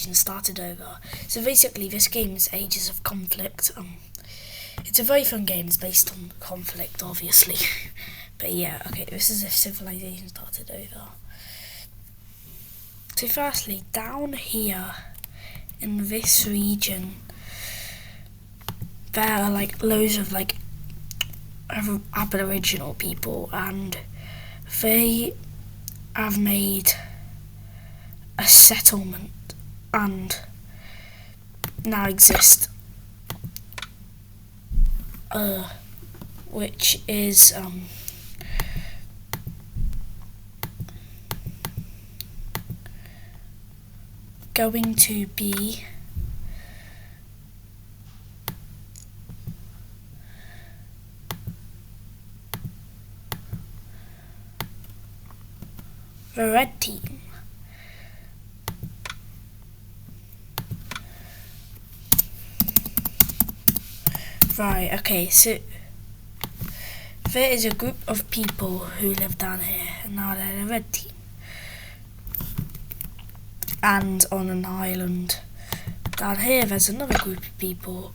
started over. So basically this game is Ages of Conflict. It's a very fun game. It's based on conflict, obviously. But yeah, okay, this is if civilization started over. So firstly, down here in this region, there are like loads of like Aboriginal people, and they have made a settlement and now exist, which is going to be the red team. Right, okay, so there is a group of people who live down here, and now they're the red team. And on an island down here, there's another group of people,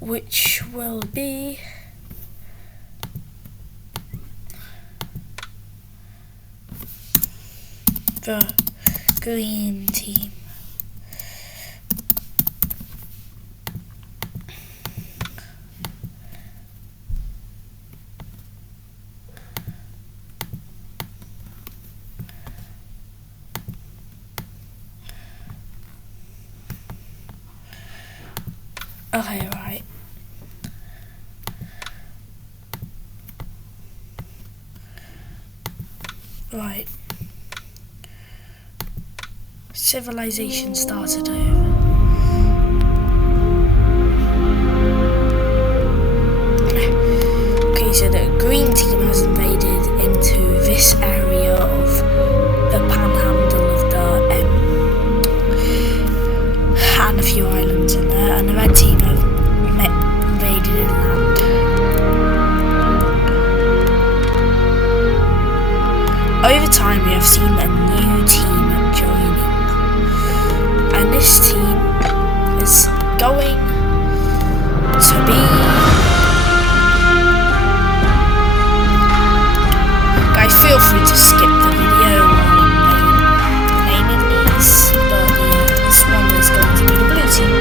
which will be the green team. Okay, right. Right. Civilization started over. Okay, so the green team has invaded into this area of the panhandle of the and a few islands in there, and the red team have invaded inland. Over time we have seen a new team joining, and this team is going to be, guys, feel free to skip the video while I'm naming these, but this one is going to be the blue team.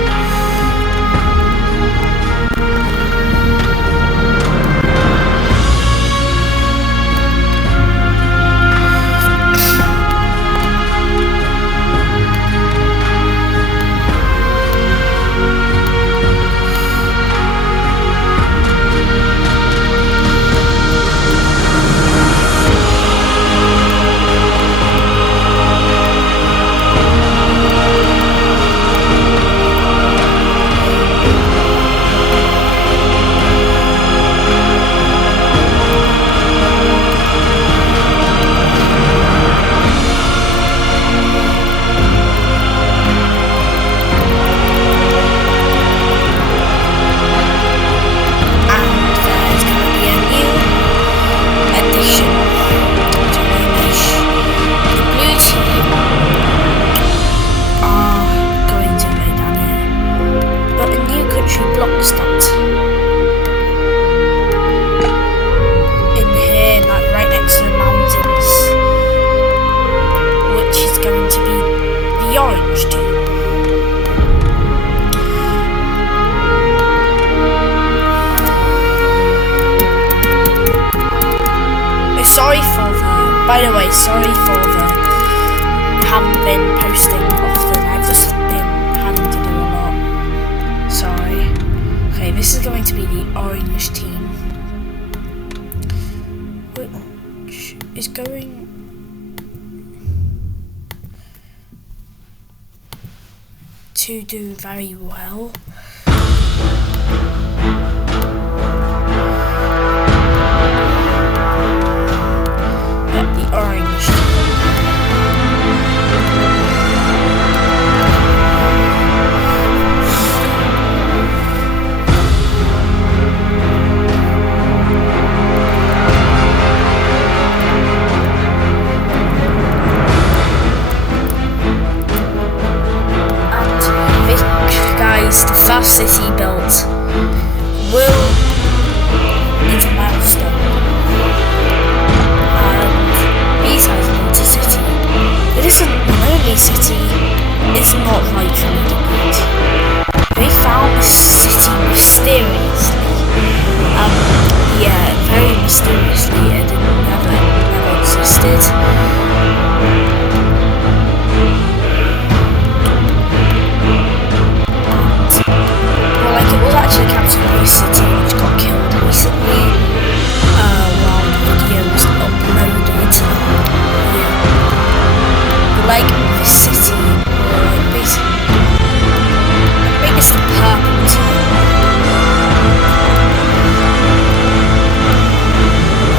By the way, sorry for the haven't been posting often. I've just been having to do a lot. Sorry. Okay, this is going to be the orange team, which is going to do very well. city built will is a milestone. And these has built a city. It isn't the only city. It's not rightfully debuted. They found this city mysteriously. Yeah, very mysteriously. It never existed. Well, like it was actually the capital of this city, which got killed recently. While the video was uploaded. Yeah. But like this city, basically, I think it's the purple team.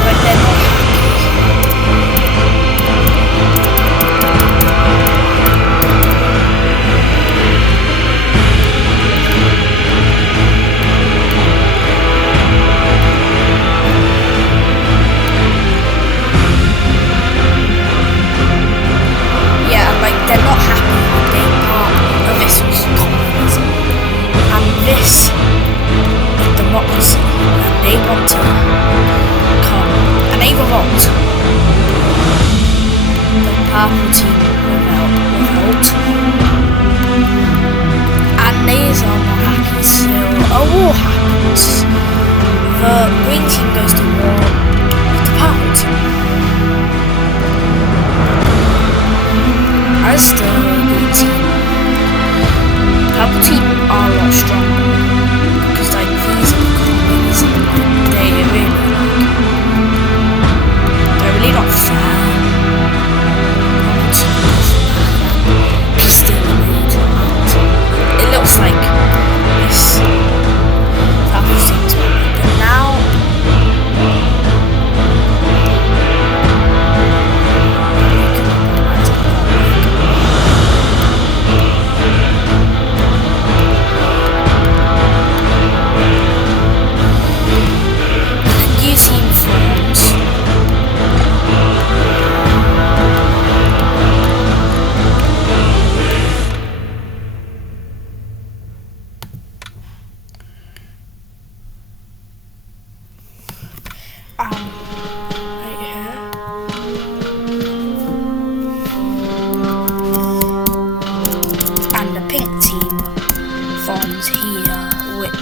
But they're not happy. Yeah, like they're not happy with being part of this, which is communism, and this is democracy, and they want to come, and they revolt. The purple team revolt, and these are not happy, so a war happens. The green team goes to war with the purple team. As the green team, purple team are a lot stronger because like these are the colonies and they're really not fair. Purple team doesn't peace deal made, and it looks like this purple team's winning, but now right here. And the pink team forms here, which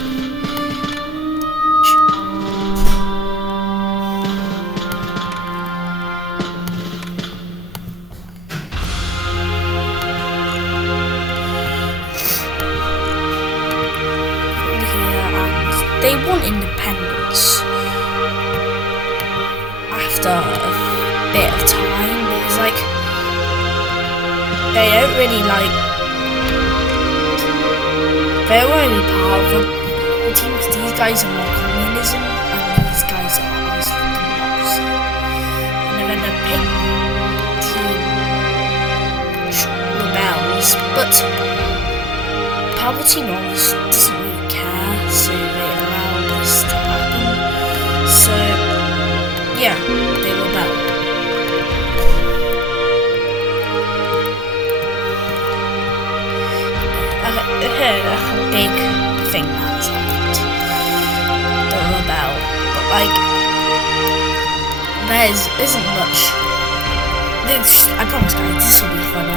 they want independence after a bit of time, because like they don't really like, they don't want to be part of the teams. These guys are more communism and these guys are Iceland democracy. And then the pink team rebels, but purple team always doesn't really care, so they allow this to happen. So yeah, they rebel. A big thing that's happened. The rebel. But like, there isn't much. I promise guys, this will be fun.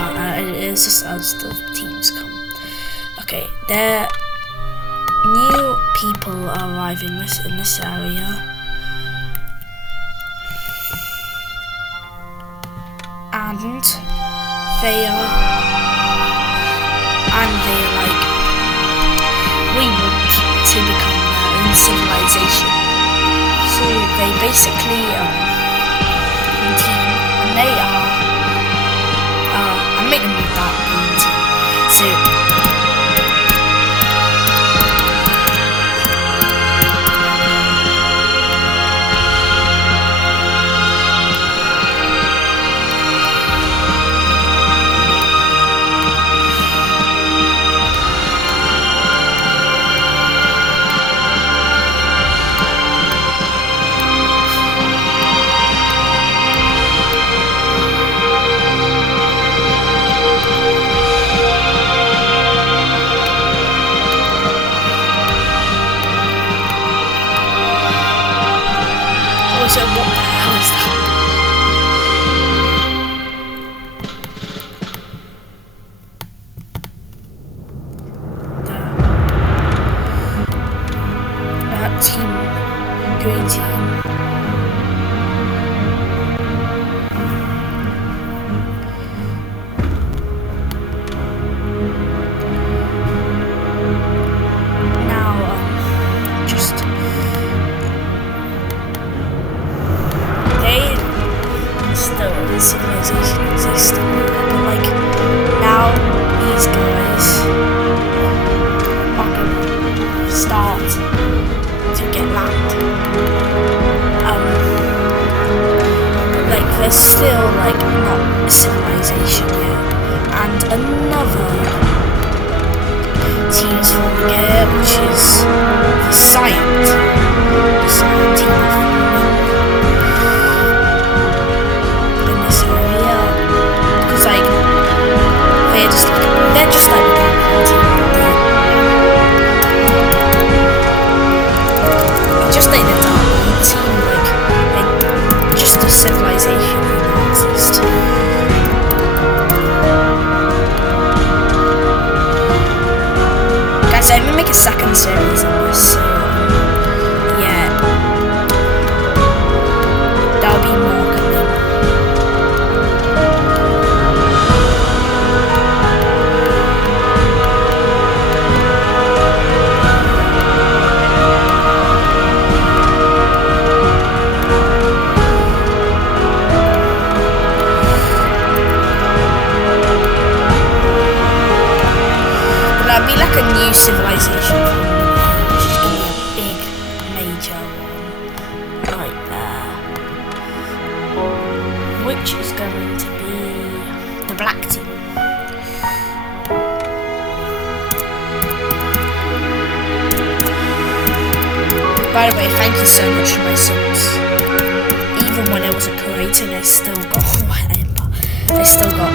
It's just as the teams come. Okay, new people are arriving in this area. And they are like, we want to become our own civilization. So they basically team, and they are I'm making them that point. So exist anymore. But like now, these guys are gonna start to get land. Like there's still like not a civilization yet, and another team is forming here, which is the Science team is forming in this area, because like they're just like the background team. Just like the dark team, like they're just a civilization that exists. Guys, I'm gonna make a second series on this, so yeah, there'll be more coming. That'd be like a new civilization, which is going to be a big, major one right there, which is going to be the black team. By the way, thank you so much for my subs. Even when I wasn't creating, I still got I still got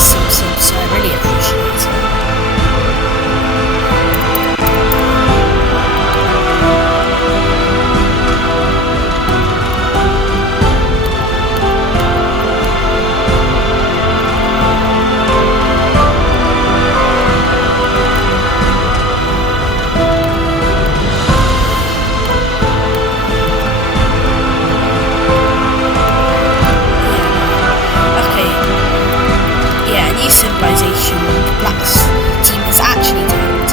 some subs, so I really appreciate it. Civilization, the black team is actually turned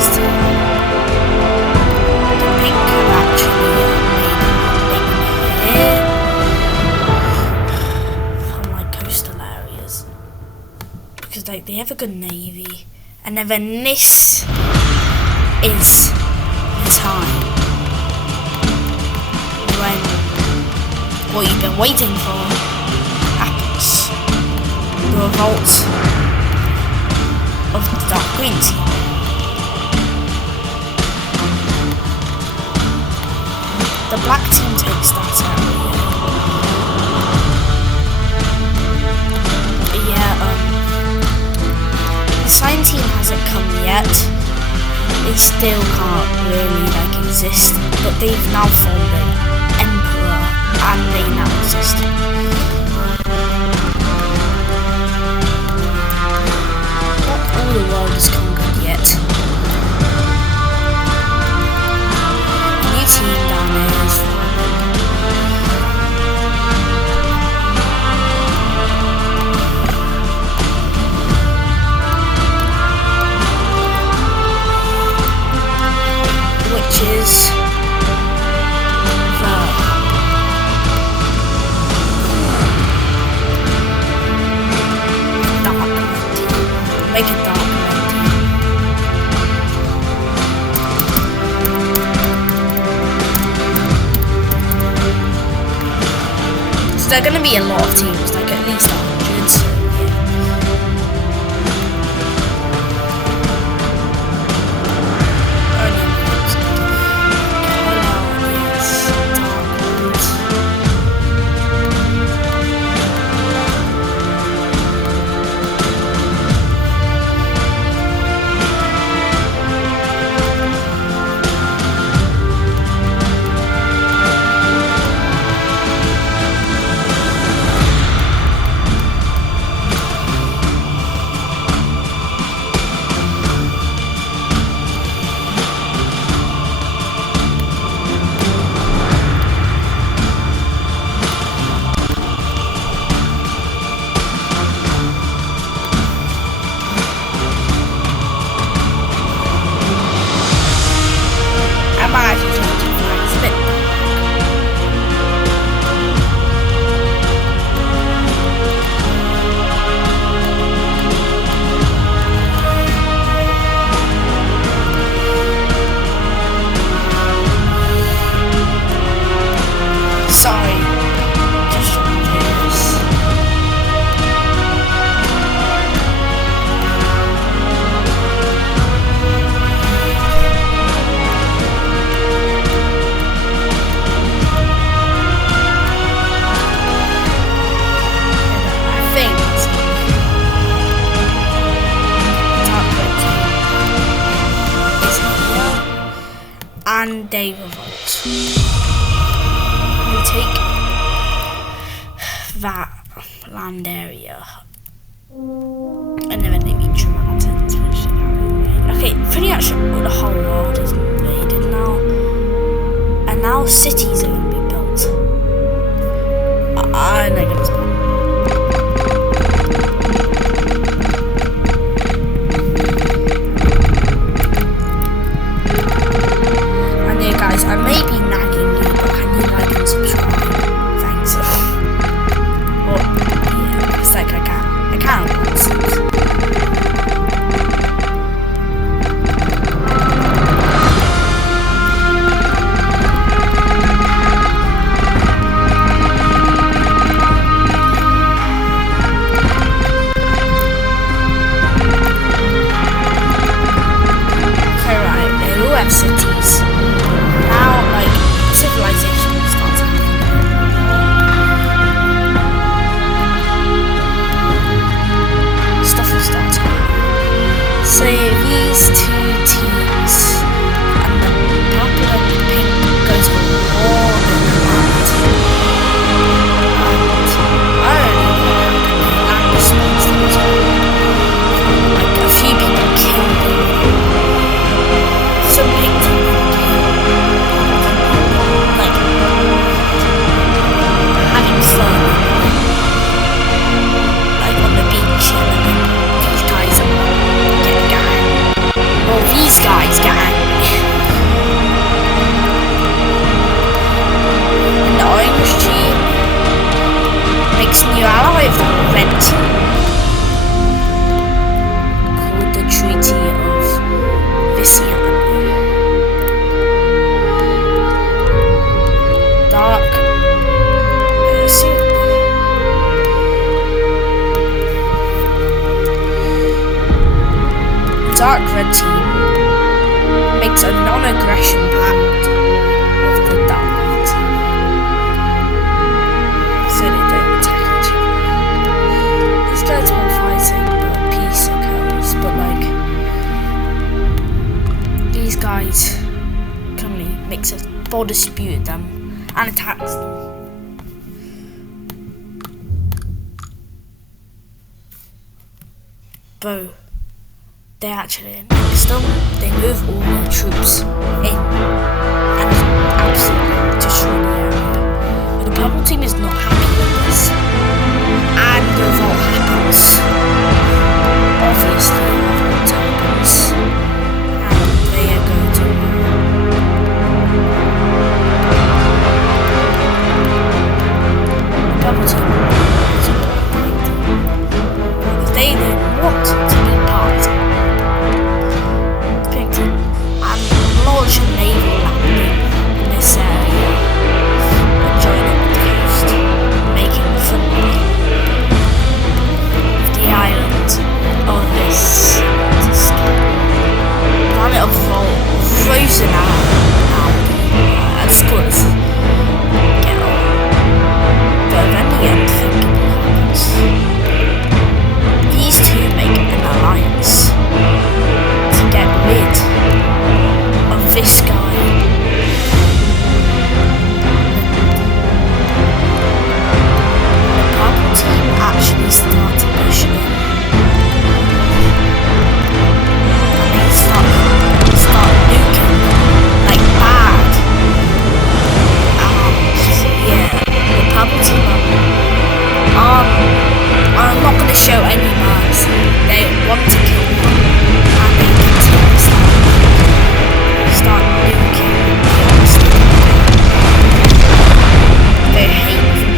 into the pink have actually made a big from like coastal areas, because like they have a good navy, and then this is the time when what you've been waiting for happens. The revolt of the dark green team. The black team takes that area. Yeah, the cyan team hasn't come yet. They still can't really like exist, but they've now formed an emperor, and they now exist. The world is conquered yet. A new team down there is which is the dark team. Make it dark. There are going to be a lot of teams, like at least 100. So Day revolt. We take that land area, and then when they reach the mountains, which okay, pretty much the whole world is invaded now, and now cities are going to be built. And they're going to spawn. And yeah, guys, I may be nagging you, but can you like and subscribe? Thanks. Well, yeah, it's like I can't. Cities. Now, like, civilization starts happening. Stuff will start to happen. So these two teams, and the purple and the pink go to war in the land. And I don't even know how land response things are. Like, a few people killed. Some big team, like having fun, like on the beach, and then these guys get gang. Well, these guys get angry. And the orange team makes a new ally of the red team, called the Treaty of Vissian. Dark Red Team makes a non-aggression pact with the Dark Red Team, so they don't attack each other. These guys were fighting, but peace occurs. But like, these guys currently makes a bold dispute with them and attacks them. Bro. They actually mix them, they move all their troops in and absolutely destroy the area. But the purple team is not happy with this, and the revolt happens. Obviously, the revolt happens, and they are going to the purple team is not because they didn't want to be part of launch a naval landing in this area and join up the coast, making fun of the island on this planet of frozen out. I just call it get on. But then the unthinkable happens. These two make an alliance to get rid of this guy. The purple team actually started pushing in. And they start nuking like bad. And yeah, the purple team are not going to show any mercy. They want to kill them, and they continue to start nuking the honesty. They hate them.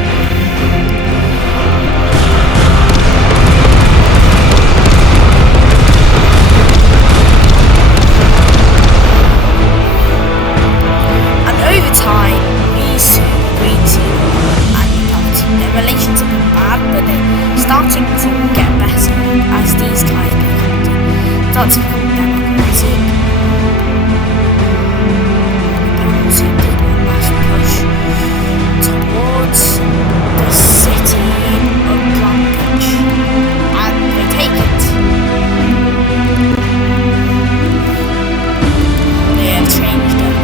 And over time, these two, the green team and the purple team, their relations have been bad, but they're starting to get better as these guys start to become democratic. Push towards the city of Blambridge, and they take it. They have changed their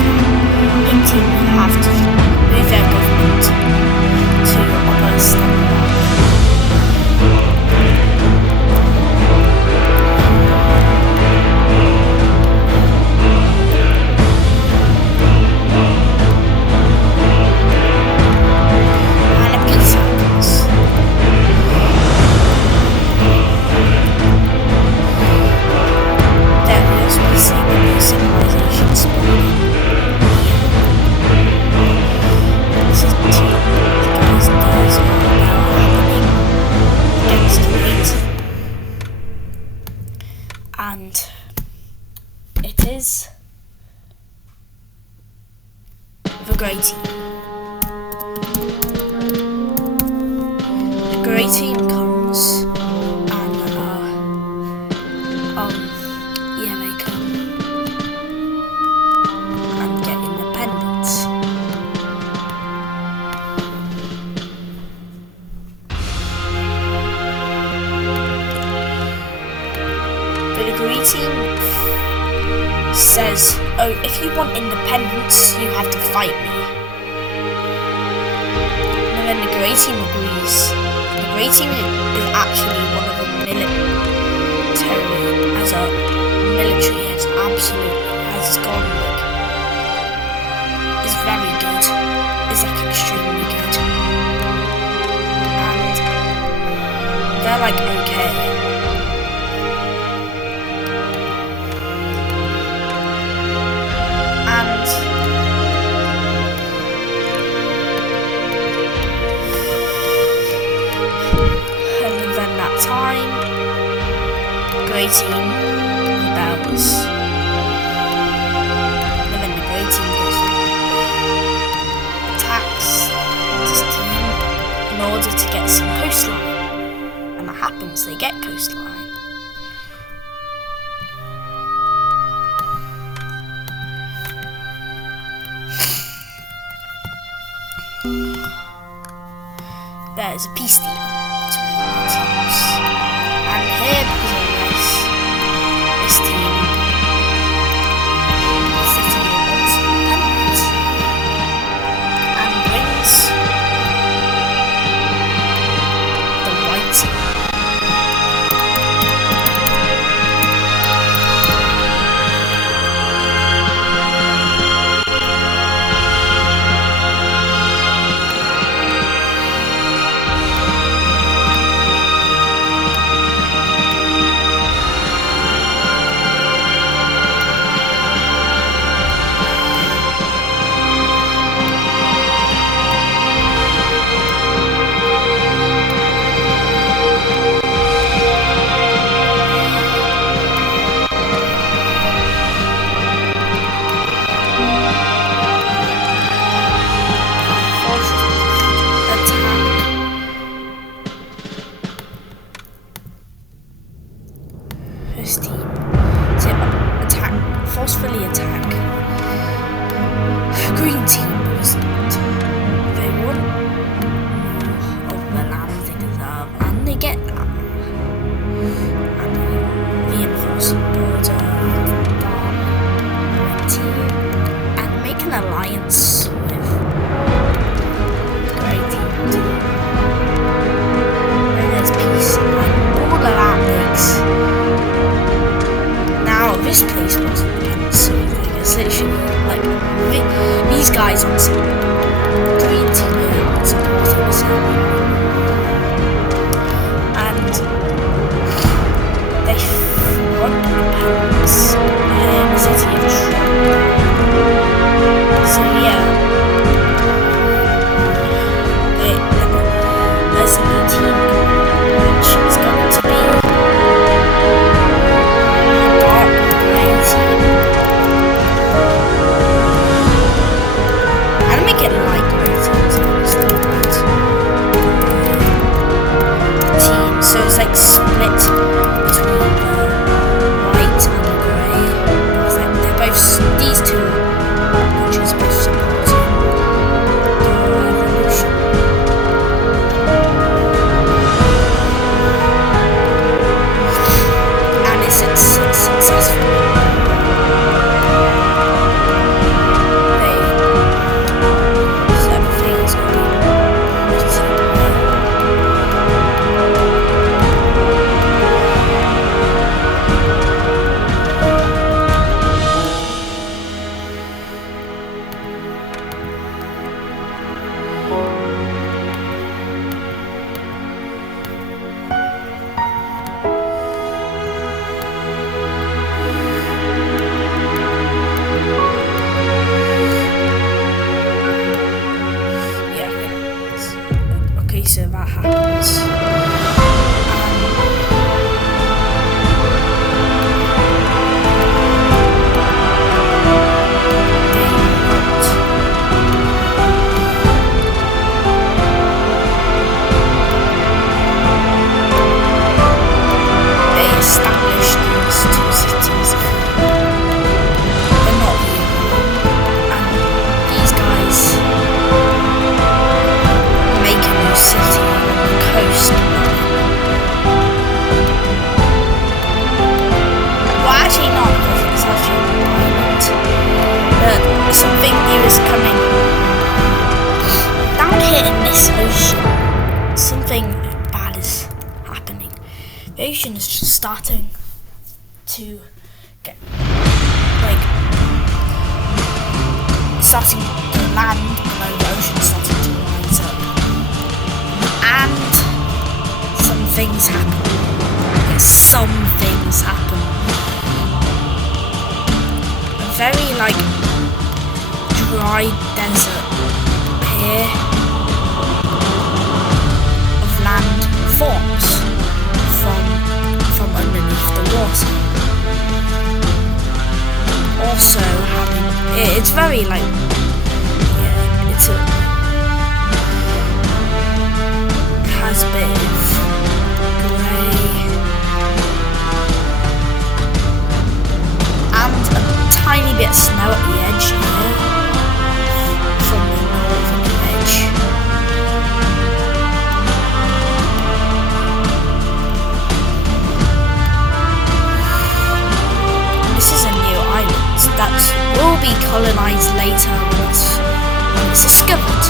is the grey team. The grey team comes and yeah, they come and get independence. But the grey team says, oh, if you want independence, you have to fight me. And then the grey team agrees. The grey team is actually one of the military, as a military, has gone, like, is very good. Is like extremely good. And they're like okay. Time, grey team rebels, and then the grey team goes attacks this team in order to get some coastline, and that happens, they get coastline. There's a peace deal between the teams. And here, because of this team, the city wants independence and brings the white team. This team to forcefully attack green team because they want more of the land they deserve, and they get that. And reinforce the border with the dark red team and make an alliance with the grey team too. And there's peace and all the land makes. Now this place was independent, so it's literally like these guys on some green team here on supporting the city, and they want independence in the city of Trump. So yeah, there's a new team which is going to be so it's like split between the white and the grey. It's like they're both, these two countries both supporting the revolution. And it's successful. The ocean is just starting to get like starting the land below the ocean starting to rise up, and some things happen. Yes, some things happen. A very like dry desert here of land forms from underneath the water. Also having it's very like it has a bit of grey and a tiny bit of snow at the edge here from the northern edge. This is a new island that will be colonised later when it's discovered.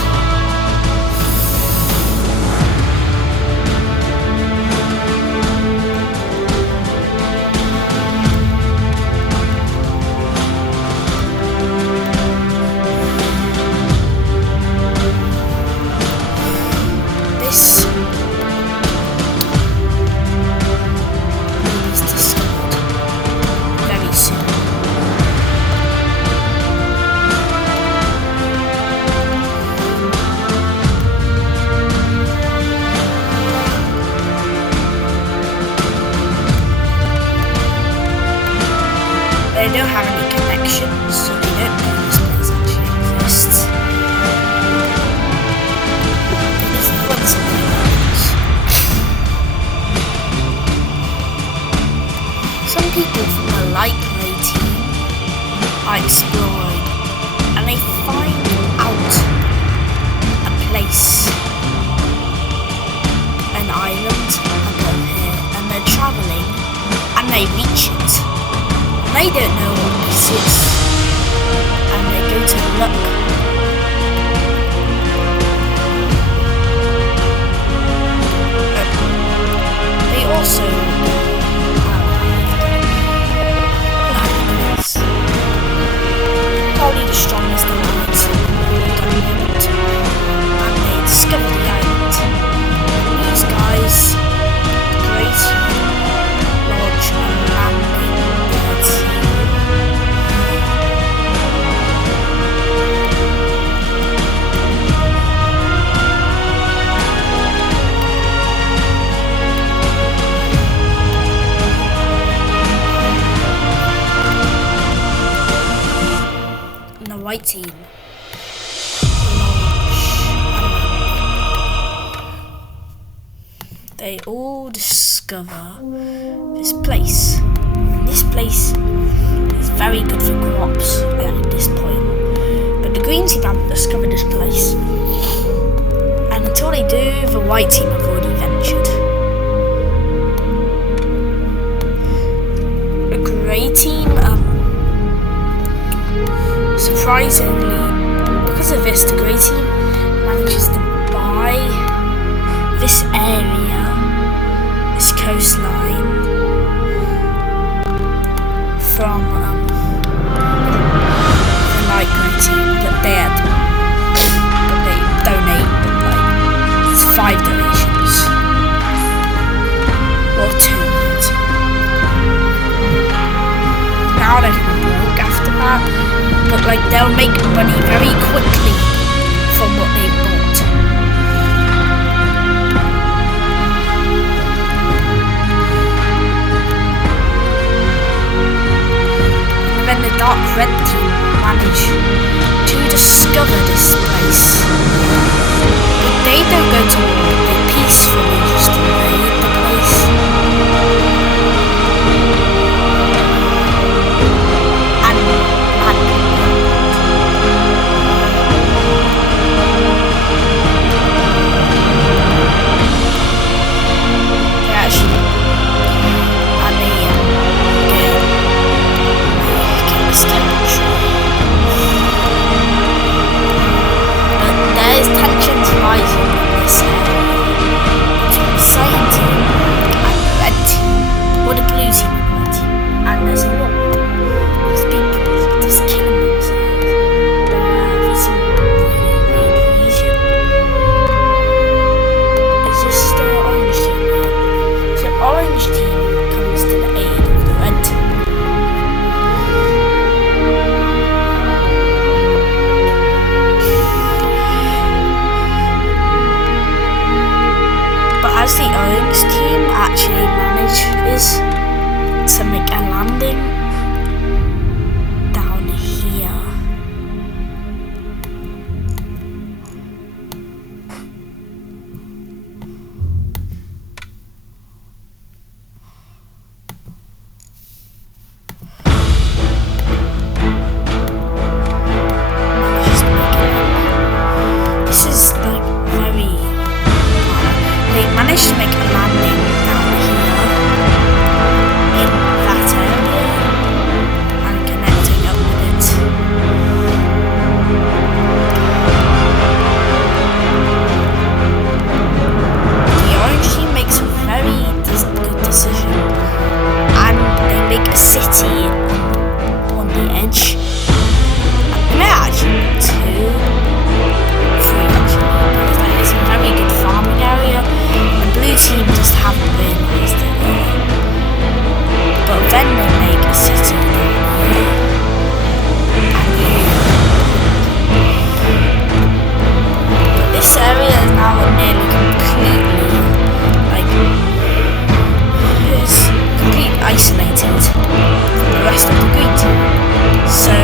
They don't have any connections, so they don't know this place actually exists. This is what something happens. Some people from the light grey team are exploring, and they find out a place, an island above here, and they're travelling, and they reach it. They don't know what this is, and they go to look. They also probably the strongest alliance in the world, and they discover the island. These guys, great, large, and landing birds. White team. They all discover this place. And this place is very good for crops at this point. But the green team haven't discovered this place. And until they do, the white team have already ventured. The grey team surprisingly, because of this, the grey team manages to buy this area, this coastline, from the light grey team that they donate, like 5 donations, or 2. Now they're gonna broke after that. But like they'll make money very quickly from what they bought. And then the dark red team manage to discover this place. But they don't go to war, they peacefully just invade the place. But there's tensions rising in this area. because the orange team actually manages to make a landing down here. This is like very they managed to make a landing down here in that area and connecting up with it. The orange team makes a very good decision, and they make a city on the edge. And they actually make 2, 3 actually, because that is a very good farming area. The blue team just haven't realised it yet. But then they make a city down here and here. But this area is now nearly completely completely isolated from the rest of the green team. So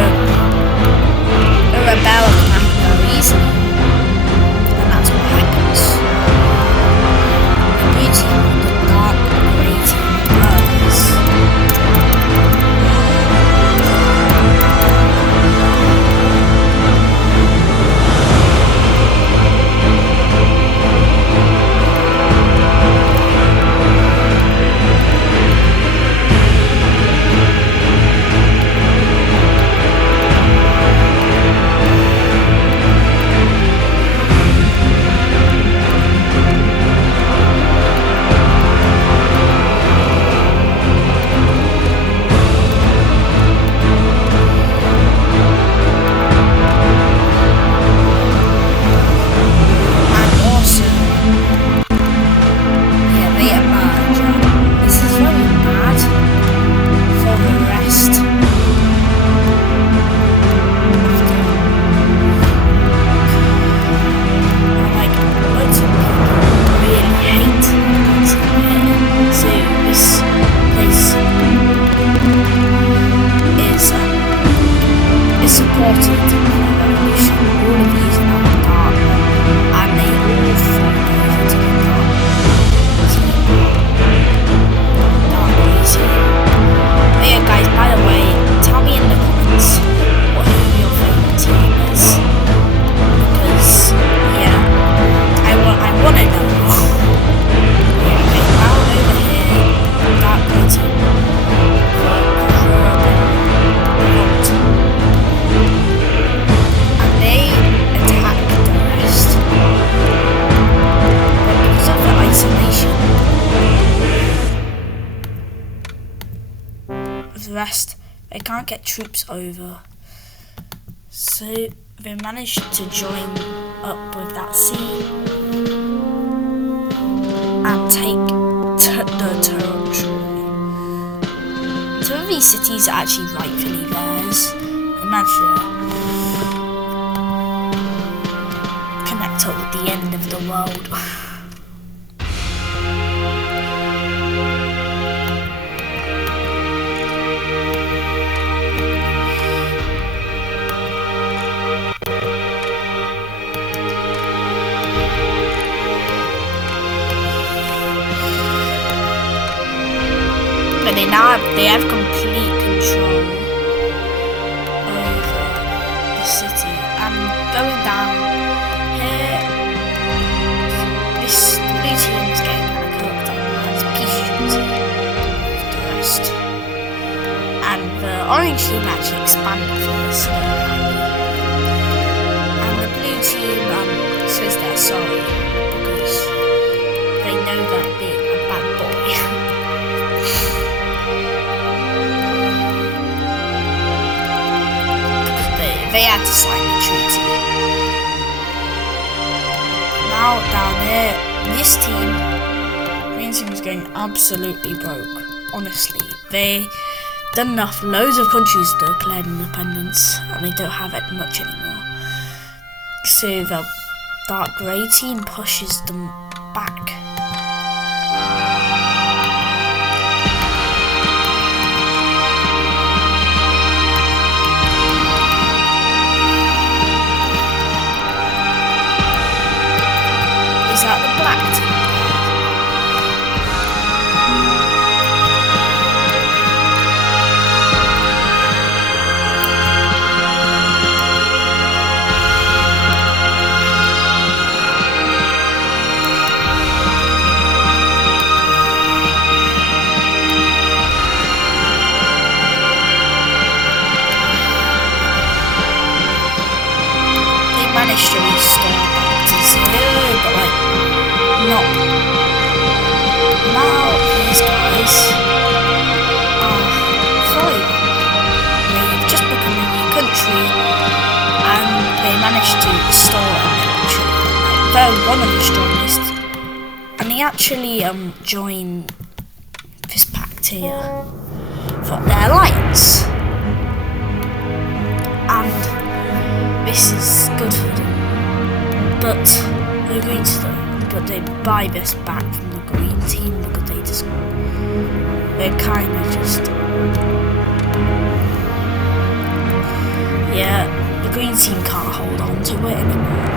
a rebel can happen very easily. And that's what happens. The blue team and the dark grey team others. The rest, they can't get troops over, so they managed to join up with that sea and take the territory. Some of these cities are actually rightfully theirs. They managed to connect up with the end of the world. But they have complete control over the city. And going down here, this blue team is getting kind of cooked on as peace treaty with the rest. And the orange team actually expanded for this. And the blue team says they're sorry because they know they're being a bad boy. They had to sign the treaty. Now down here, this team, green team is going absolutely broke. Honestly, they done enough. Loads of countries declared independence, and they don't have it much anymore. So the dark grey team pushes them back one of the strongest, and he actually joined this pact here for their alliance, and this is good for them. But they agreed to them, but they buy this back from the green team because they're kind of just, yeah, the green team can't hold on to it anymore.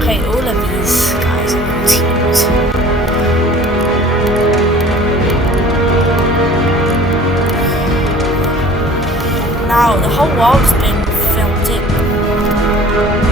Okay, all of these guys are teams. Now the whole world's been filled in.